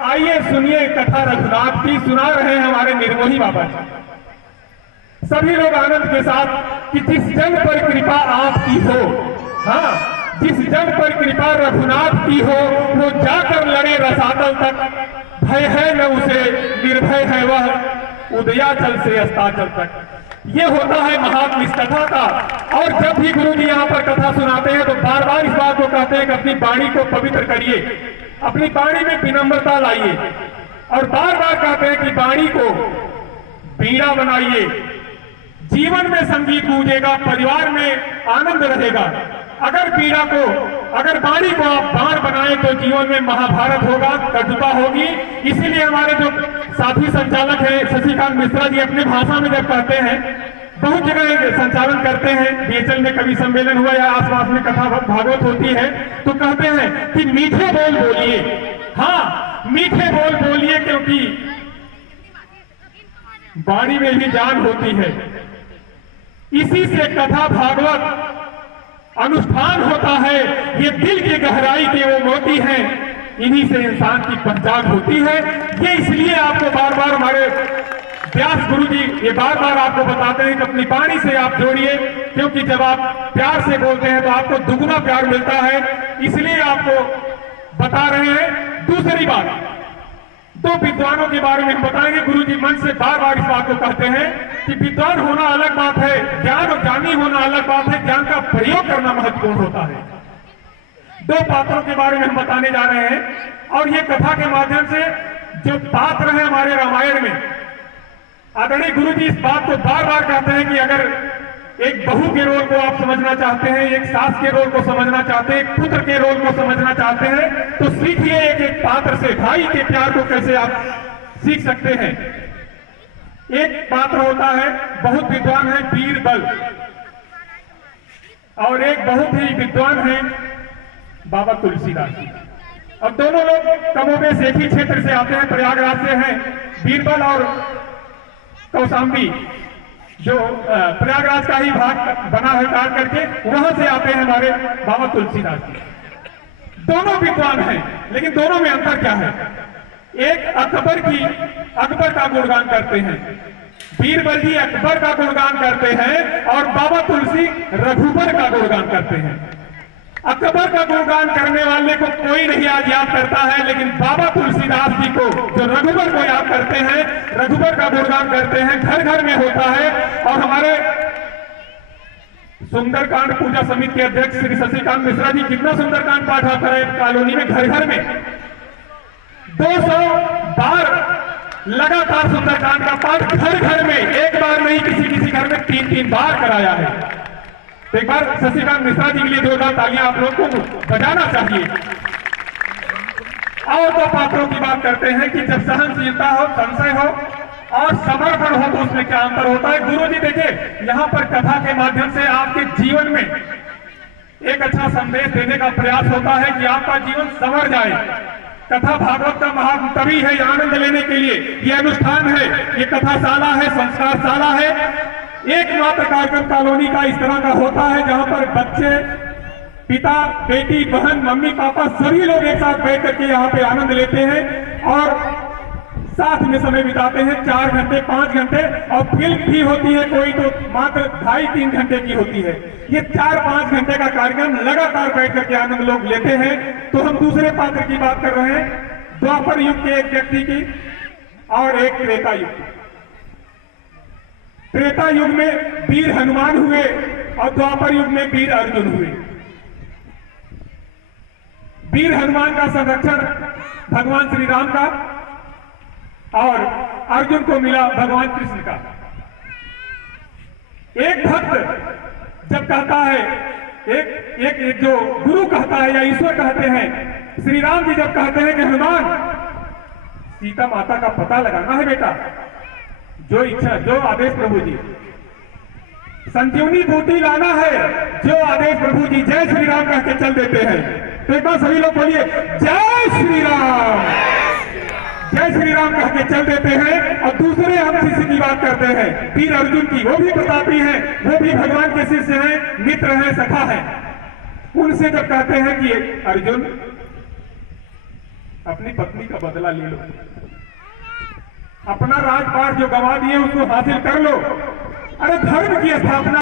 आइए सुनिए कथा रघुनाथ की, सुना रहे हैं हमारे निर्मोही बाबा जी। सभी लोग आनंद के साथ कि जिस जन पर कृपा आपकी हो, हाँ, जिस जन पर कृपा रघुनाथ की हो, वो जाकर लड़े रसातल तक। भय है न उसे, निर्भय है वह, उदयाचल से अस्ताचल तक। ये होता है महात्म इस कथा का। और जब भी गुरु जी यहाँ पर कथा सुनाते हैं तो बार बार इस बात को कहते हैं कि अपनी वाणी को पवित्र करिए, अपनी वाणी में विनम्रता लाइए, और बार बार कहते हैं कि वाणी को वीणा बनाइए। जीवन में संगीत गूंजेगा, परिवार में आनंद रहेगा। अगर वीणा को, अगर वाणी को आप बाण बनाए तो जीवन में महाभारत होगा, कटुता होगी। इसीलिए हमारे जो साथी संचालक हैं शशिकांत मिश्रा जी अपनी भाषा में जब कहते हैं, बहुत जगह संचालन करते हैं, बीएचएल में कवि सम्मेलन हुआ या आसपास में कथा भागवत होती है, तो कहते हैं कि मीठे बोल बोलिए। हाँ, मीठे बोल बोलिए, क्योंकि वाणी में भी जान होती है। इसी से कथा भागवत अनुष्ठान होता है। ये दिल की गहराई के वो मोती हैं, इन्हीं से इंसान की पहचान होती है। ये इसलिए आपको बार बार हमारे व्यास गुरु जी ये बार बार आपको बताते हैं कि अपनी वाणी से आप जोड़िए, क्योंकि जब आप प्यार से बोलते हैं तो आपको दुगना प्यार मिलता है। इसलिए आपको बता रहे हैं। दूसरी बात, दो विद्वानों के बारे में हम बताएंगे। गुरु जी मन से बार बार इस बात को कहते हैं कि विद्वान होना अलग बात है, ज्ञान और ज्ञानी होना अलग बात है, ज्ञान का प्रयोग करना महत्वपूर्ण होता है। दो पात्रों के बारे में हम बताने जा रहे हैं, और ये कथा के माध्यम से जो पात्र हैं हमारे रामायण में, आदरणीय गुरु जी इस बात को बार बार कहते हैं कि अगर एक बहू के रोल को आप समझना चाहते हैं, एक सास के रोल को समझना चाहते हैं, एक पुत्र के रोल को समझना चाहते हैं, तो सीखिए एक एक पात्र से। भाई के प्यार को कैसे आप सीख सकते हैं। एक पात्र होता है, बहुत विद्वान है बीरबल, और एक बहुत ही विद्वान है बाबा तुलसीदास जी। अब दोनों लोग कमोबेश एक ही क्षेत्र से आते हैं, प्रयागराज से हैं। बीरबल और कौशाम्बी जो प्रयागराज का ही भाग बना है काट करके, वहां से आते हैं हमारे बाबा तुलसीदास जी। दोनों विद्वान हैं, लेकिन दोनों में अंतर क्या है। एक अकबर का गुणगान करते हैं, बीरबल जी अकबर का गुणगान करते हैं, और बाबा तुलसी रघुबर का गुणगान करते हैं। अकबर का गुणगान करने वाले को कोई नहीं आज याद करता है, लेकिन बाबा तुलसीदास जी को जो रघुबर को याद करते हैं, रघुबर का गुणगान करते हैं, घर घर में होता है। और हमारे सुंदरकांड पूजा समिति के अध्यक्ष श्री शशिकांत मिश्रा जी कितना सुंदरकांड पाठ आता है कॉलोनी में, घर घर में 200 बार लगातार सुंदरकांड का पाठ घर घर में, एक बार नहीं, किसी किसी घर में 3-3 बार कराया है। तो एक बार शशिकांत मिश्रा जी के लिए जोरदार तालियां आप लोगों को बजाना चाहिए। और दो पात्रों की बात करते हैं कि जब सहनशीलता हो, संशय हो और समर्पण हो तो उसमें क्या अंतर होता है। गुरु जी देखिए, यहाँ पर कथा के माध्यम से आपके जीवन में एक अच्छा संदेश देने का प्रयास होता है कि आपका जीवन संवर जाए। कथा भागवत का महात्म तभी है, आनंद लेने के लिए ये अनुष्ठान है, ये कथाशाला है, संस्कारशाला है। एकमात्र कार्यक्रम कॉलोनी का इस तरह का होता है जहां पर बच्चे, पिता, बेटी, बहन, मम्मी, पापा सभी लोग एक साथ बैठ करके यहाँ पे आनंद लेते हैं और साथ में समय बिताते हैं 4 घंटे 5 घंटे। और फिल्म भी होती है, कोई तो मात्र 2.5-3 घंटे की होती है। ये 4-5 घंटे का कार्यक्रम लगातार बैठ करके आनंद लोग लेते हैं। तो हम दूसरे पात्र की बात कर रहे हैं, द्वापर युग के एक व्यक्ति की और एक त्रेता युग की। त्रेता युग में वीर हनुमान हुए और द्वापर युग में वीर अर्जुन हुए। वीर हनुमान का संरक्षण भगवान श्री राम का और अर्जुन को मिला भगवान कृष्ण का। एक भक्त जब कहता है, एक जो गुरु कहता है या ईश्वर कहते हैं, श्री राम जी जब कहते हैं कि हनुमान सीता माता का पता लगाना है बेटा, जो इच्छा, जो आदेश प्रभु जी, संजीवनी बूटी लाना है, जो आदेश प्रभु जी, जय श्री राम कह के चल देते हैं। तो एक बार सभी लोग बोलिए जय श्री राम, जय श्री राम कह के चल देते हैं। और दूसरे हम शिष्य की बात करते हैं, वीर अर्जुन की। वो भी प्रतापी हैं, वो भी भगवान के शिष्य हैं, मित्र हैं, सखा हैं। उनसे जब कहते हैं कि अपनी पत्नी का बदला ले लो, अपना राजपाट जो गंवा दिए उसको हासिल कर लो। अरे धर्म की स्थापना